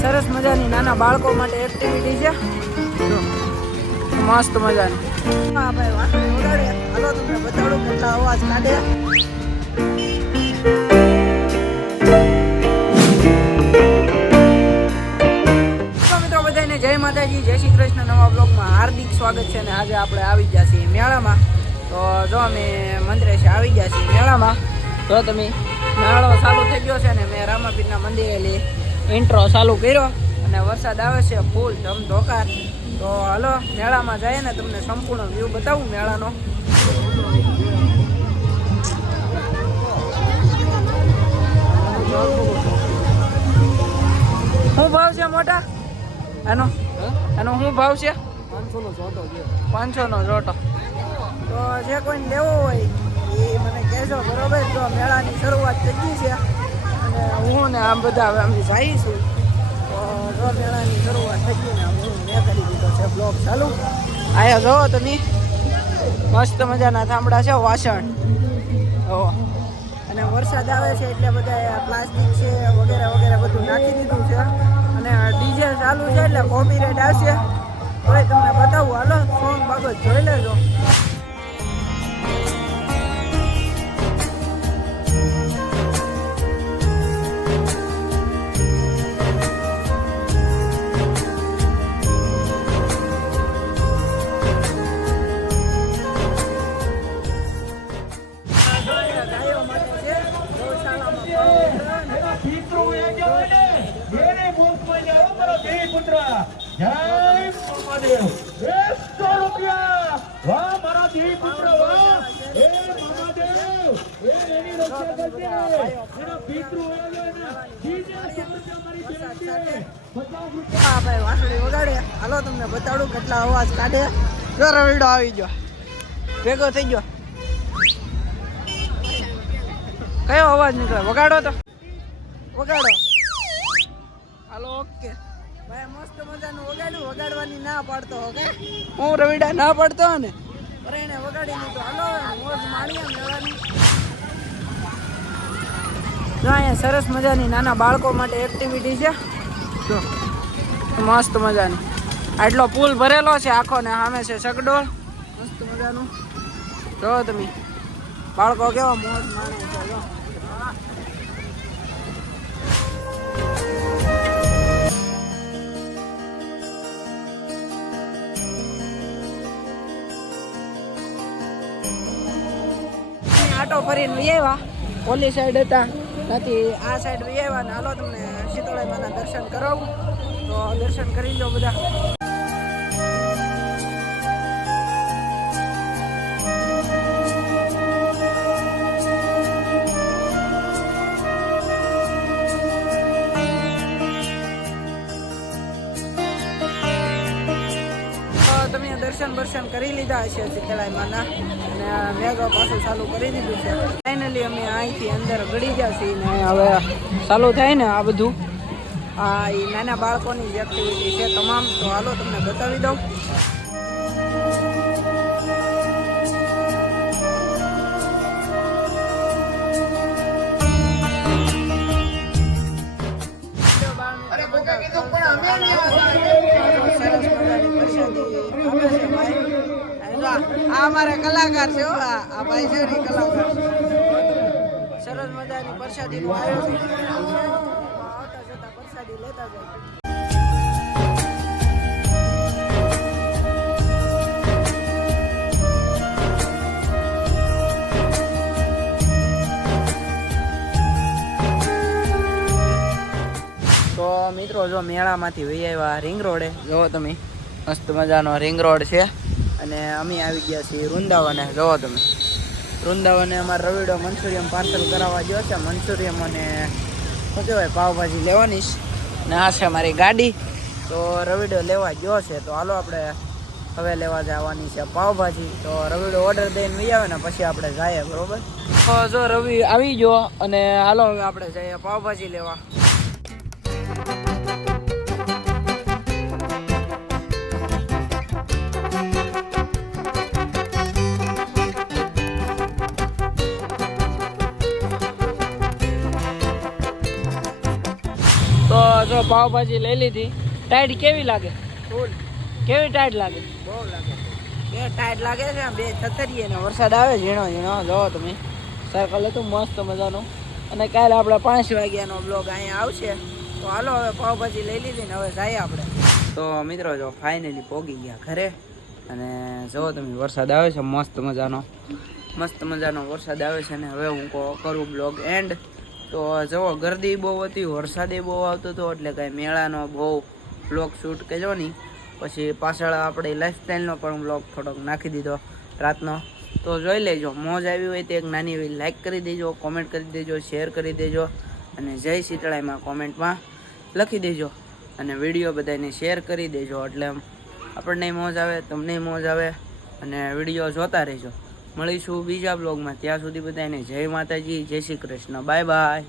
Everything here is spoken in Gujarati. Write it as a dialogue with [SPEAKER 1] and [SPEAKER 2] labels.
[SPEAKER 1] સરસ મજાની નાના બાળકો માટે એક્ટિવિટી છે. મસ્ત મજાની. હા ભાઈ હાલો તમને બતાડું કેટલા અવાજ કાઢે. જય માતાજી જય શ્રી કૃષ્ણ. નવા બ્લોગમાં હાર્દિક સ્વાગત છે અને આજે આપણે આવી ગયા છીએ મેળામાં. તો જો અમે મંદિરે છે આવી ગયા છીએ મેળામાં જો તમે મેળો ચાલુ થઈ ગયો છે ને મેં રામાપીરના મંદિરે ઇન્ટ્રો ચાલુ કર્યો અને વરસાદ આવે છે ફૂલ ધમધોકાર. તો હલો મેળામાં જઈએ ને તમને સંપૂર્ણ વ્યૂ બતાવું મેળાનો. શું ભાવ છે મોટા? એનો? એનો શું ભાવ છે? પાંચસો નો જોટો તો જે કોઈને લેવો હોય, એ મને કહેજો, બરોબર? તો મેળાની શરૂઆત થઈ ગઈ છે. અને હું ને આમ બધા હવે આમ જઈશું તો જો મેળાની શરૂઆત થઈ ગઈ ને હું મેં કરી દીધો છે બ્લોગ ચાલુ. આયા જો તમે. મસ્ત મજાના થાંભળા છે વાસણ. ઓ અને વરસાદ આવે છે એટલે બધા પ્લાસ્ટિક છે, વગેરે વગેરે બધું નાખી દીધું છે. અને ડીજે ચાલુ છે એટલે કોપીરાઇટ આવશે. હવે તમને બતાવું. હાલો સોંગ બાબત જોઈ લેજો. ગાયો માટે છે. ગૌશાળામાં
[SPEAKER 2] પિતૃ એ કહેવાય ને એને મુખમાં જાઓ મારો દેવી પુત્ર. જય મહાદેવ. એકસો રૂપિયા. વાહ મારા દેવી પુત્ર વાહ. એ મહાદેવ. એ એની રક્ષા કરજે. એના પિતૃ એ ને જીજે સમજે મારી બેનથી પચાસ રૂપિયા.
[SPEAKER 1] હા ભાઈ વાંસળી વગાડે. હાલો તમને બતાડું કેટલા અવાજ કાઢે. જો રવીડો આવી ગયો. ભેગો થઈ ગયો. કયો અવાજ નીકળે વગાડો તો. વગાડો. હાલો ઓકે. ભાઈ મસ્ત મજાનું વગાડ્યું. વગાડવાની ના પાડતો ઓકે હું રવિડા ના પાડતો ને? પર એને વગાડી દીધું હાલો મોજ માણીએ મેળાની જો અહીંયા સરસ મજાની નાના બાળકો માટે એક્ટિવિટી છે. જો મસ્ત મજાની. આટલો પુલ ભરેલો છે આખો ને સામે છે સગડોળ. મસ્ત મજાનું. જો તમે બાળકો કેવા મોજ માણે છે જો. આટો ફરીને આવ્યા? ઓલી સાઈડ હતા. ત્યાંથી આ સાઈડ આવ્યા ને હાલો તમને શીતળાઈ માના દર્શન કરાવું. તો દર્શન કરી લો બધા. દર્શન બર્શન કરી લીધા હશે શીતળાઈ માના અને મેઘો પાછું ચાલુ કરી દીધું છે. ફાઇનલી અમે અહીંથી અંદર ગળી ગયા છીએ ને હવે ચાલુ થાય ને આ બધું. આ નાના બાળકોની જ એક્ટિવિટી છે તમામ. તો હાલો તમને બતાવી દઉં. આ કલાકાર છે આ ભાઈ છે કલાકાર સરસ મજાની પ્રસાદીનું આયોજન. આવતા પ્રસાદી લેતા જાય તો મિત્રો, જો મેળામાંથી વહી આવ્યા રિંગ રોડે જોવો તમે. મસ્ત મજાનો રિંગ રોડ છે. અને અમે આવી ગયા છીએ વૃંદાવને. જોવો તમે. વૃંદાવને અમારે રવિડો મંચુરિયમ પાર્સલ કરાવવા ગયો છે. મંચુરિયમ અને, શું કહેવાય, પાવભાજી લેવાની છે. અને આ છે મારી ગાડી. તો રવિડો લેવા ગયો છે. તો હાલો આપણે હવે લેવા જવાની છે પાવભાજી. તો રવિડો ઓર્ડર દઈને લઈ આવે ને પછી આપણે જઈએ, બરોબર? જો રવિ આવી ગયો અને હાલો હવે આપણે જઈએ પાવભાજી લેવા. તો જો પાવભાજી લઈ લીધી. ટાઈટ કેવી લાગે?
[SPEAKER 3] ફૂલ.
[SPEAKER 1] કેવી ટાઈટ લાગે?
[SPEAKER 3] બહુ લાગે.
[SPEAKER 1] બે ટાઈટ લાગે છે બે છતરીએ ને વરસાદ આવે ઝીણો ઝીણો. જો તમે સર્કલ હતું મસ્ત મજાનું. અને કાલે આપણે પાંચ વાગ્યાનો બ્લોગ અહીંયા આવશે. તો હાલો હવે પાવભાજી લઈ લીધી ને હવે જઈએ આપણે. તો મિત્રો જો ફાઇનલી પોગી ગયા ઘરે. અને જો તમે વરસાદ આવે છે મસ્ત મજાનો. મસ્ત મજાનો વરસાદ આવે છે ને હવે હું કો- કરું બ્લોગ એન્ડ તો જુઓ, ગરદી બહુ હતી, વરસાદે બહુ આવતો હતો, એટલે કાંઈ મેળાનો બહુ બ્લોગ શૂટ કર્યો નહીં. પછી પાછળ આપણે લાઈફસ્ટાઈલનો પણ બ્લોગ થોડોક નાખી દીધો રાતનો. તો જોઈ લેજો, મોજ આવી હોય તો એક નાની એવી લાઈક કરી દેજો કોમેન્ટ કરી દેજો શેર કરી દેજો અને જય શીતળાઈમાં કોમેન્ટમાં લખી દેજો અને વીડિયો બધાને શેર કરી દેજો. એટલે આપણને મોજ આવે, તમને મોજ આવે અને વીડિયો જોતા રહેજો. મળીશું બીજા બ્લોગમાં ત્યાં સુધી બધાને જય માતાજી જય શ્રી કૃષ્ણ. Bye bye